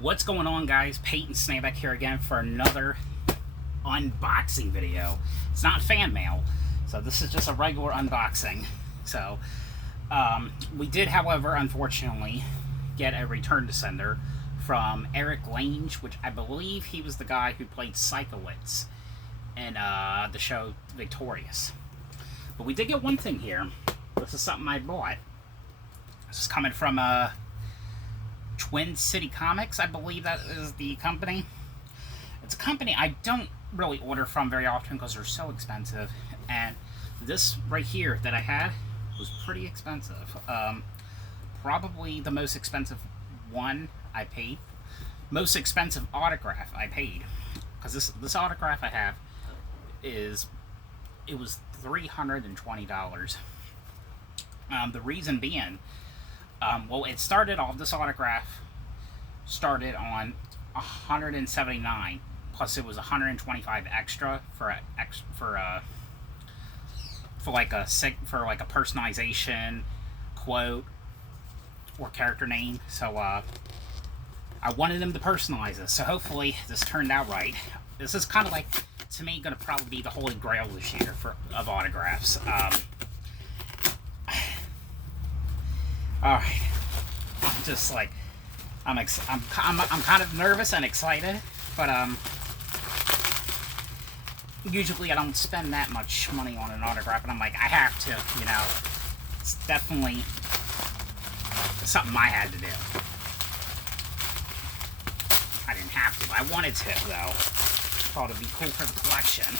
What's going on, guys? Peyton Snabeck here again for another unboxing video. It's not fan mail, so this is just a regular unboxing. So, we did, however, unfortunately, get a return to sender from Eric Lange, which I believe he was the guy who played Psychowitz in the show Victorious. But we did get one thing here. This is something I bought. This is coming from Twin City Comics, I believe that is the company. It's a company I don't really order from very often because they're so expensive. And this right here that I had was pretty expensive. Probably the most expensive one I paid. Most expensive autograph I paid. Because this autograph I have it was $320. The reason being, well, it started off, this autograph started on $179, plus it was $125 extra for like a personalization quote or character name. So I wanted them to personalize this, so hopefully this turned out right. This is kind of like, to me, going to probably be the holy grail this year of autographs. All right, I'm just like, I'm kind of nervous and excited, but usually I don't spend that much money on an autograph, and I'm like, I have to, you know. It's definitely something I had to do. I didn't have to, but I wanted to, though. Thought it'd be cool for the collection.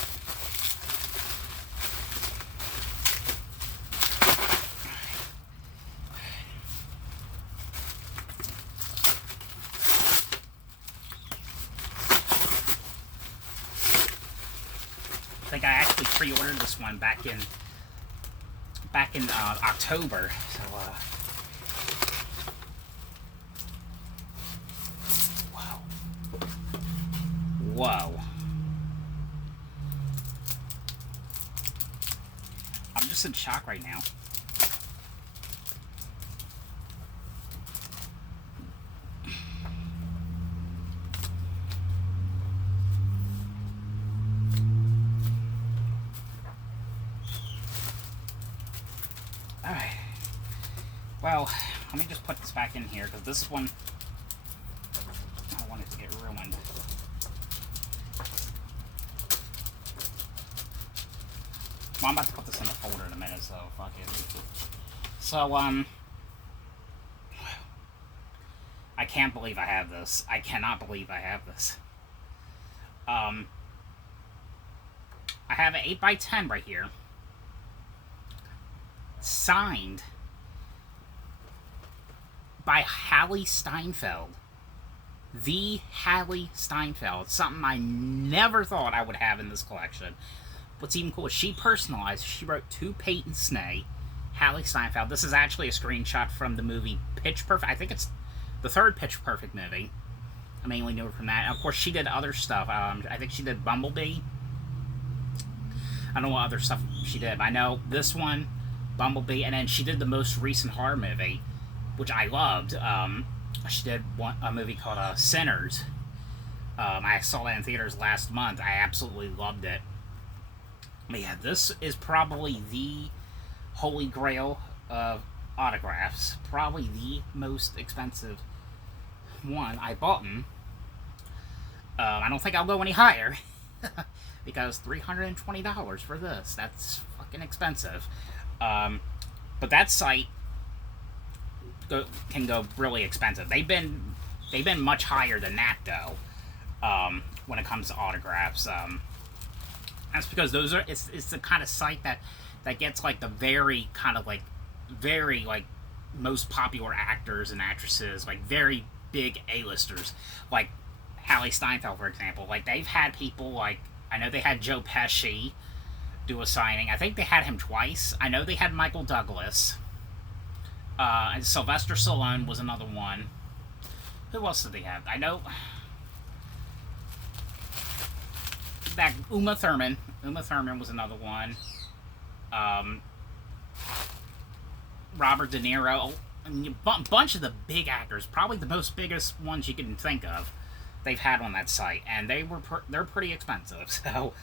I think I actually pre-ordered this one back in October. So whoa. I'm just in shock right now. Alright. Well, let me just put this back in here, because this one, I don't want it to get ruined. Well, I'm about to put this in the folder in a minute, so fuck it. So, I can't believe I have this. I cannot believe I have this. I have an 8x10 right here. Signed by Hailee Steinfeld. The Hailee Steinfeld. Something I never thought I would have in this collection. What's even cool is she personalized, she wrote to Peyton Snay, Hailee Steinfeld. This is actually a screenshot from the movie Pitch Perfect. I think it's the third Pitch Perfect movie. I mainly knew her from that. And of course, she did other stuff. I think she did Bumblebee. I don't know what other stuff she did, but I know this one, Bumblebee, and then she did the most recent horror movie, which I loved. She did a movie called Sinners. I saw that in theaters last month. I absolutely loved it. But yeah, this is probably the holy grail of autographs. Probably the most expensive one I bought them. I don't think I'll go any higher. Because $320 for this. That's fucking expensive. But that site can go really expensive. They've been much higher than that, though, when it comes to autographs. That's because it's the kind of site that gets like the very most popular actors and actresses, like very big A-listers, like Hailee Steinfeld, for example. Like, they've had people like, I know they had Joe Pesci do a signing. I think they had him twice. I know they had Michael Douglas. And Sylvester Stallone was another one. Who else did they have? I know that Uma Thurman. Uma Thurman was another one. Robert De Niro. I mean, a bunch of the big actors, probably the most biggest ones you can think of, they've had on that site, and they're pretty expensive. So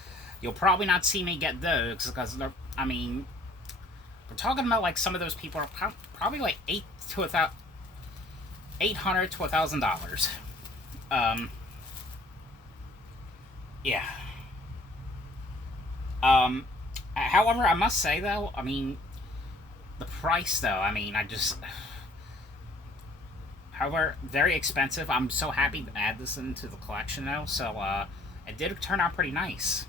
you'll probably not see me get those because they're. I mean, we're talking about like some of those people are probably like $800 to $1,000. Yeah. However, I must say though, I mean, the price though, I mean, however, very expensive. I'm so happy to add this into the collection though, so, it did turn out pretty nice.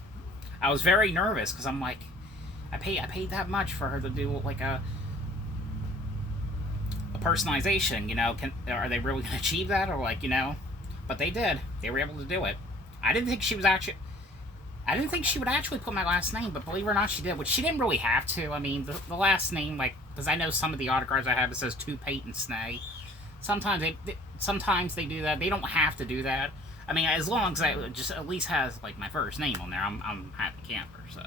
I was very nervous, because I'm like, I paid that much for her to do, like, a personalization, you know, are they really going to achieve that, or, like, you know, but they did. They were able to do it. I didn't think she would actually put my last name, but believe it or not, she did, which she didn't really have to. I mean, the last name, like, because I know some of the autographs I have, it says to Peyton Snay. Sometimes they do that. They don't have to do that. I mean, as long as I just at least has, like, my first name on there, I'm happy camper, so.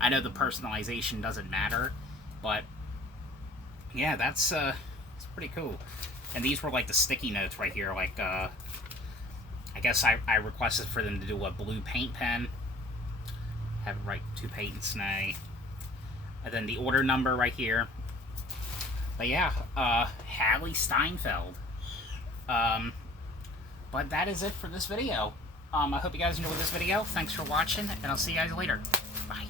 I know the personalization doesn't matter, but, yeah, it's pretty cool. And these were, like, the sticky notes right here, like, I guess I requested for them to do a blue paint pen. Have it right to Peyton Snay. And then the order number right here. But yeah, Hailee Steinfeld. But that is it for this video. I hope you guys enjoyed this video. Thanks for watching, and I'll see you guys later. Bye.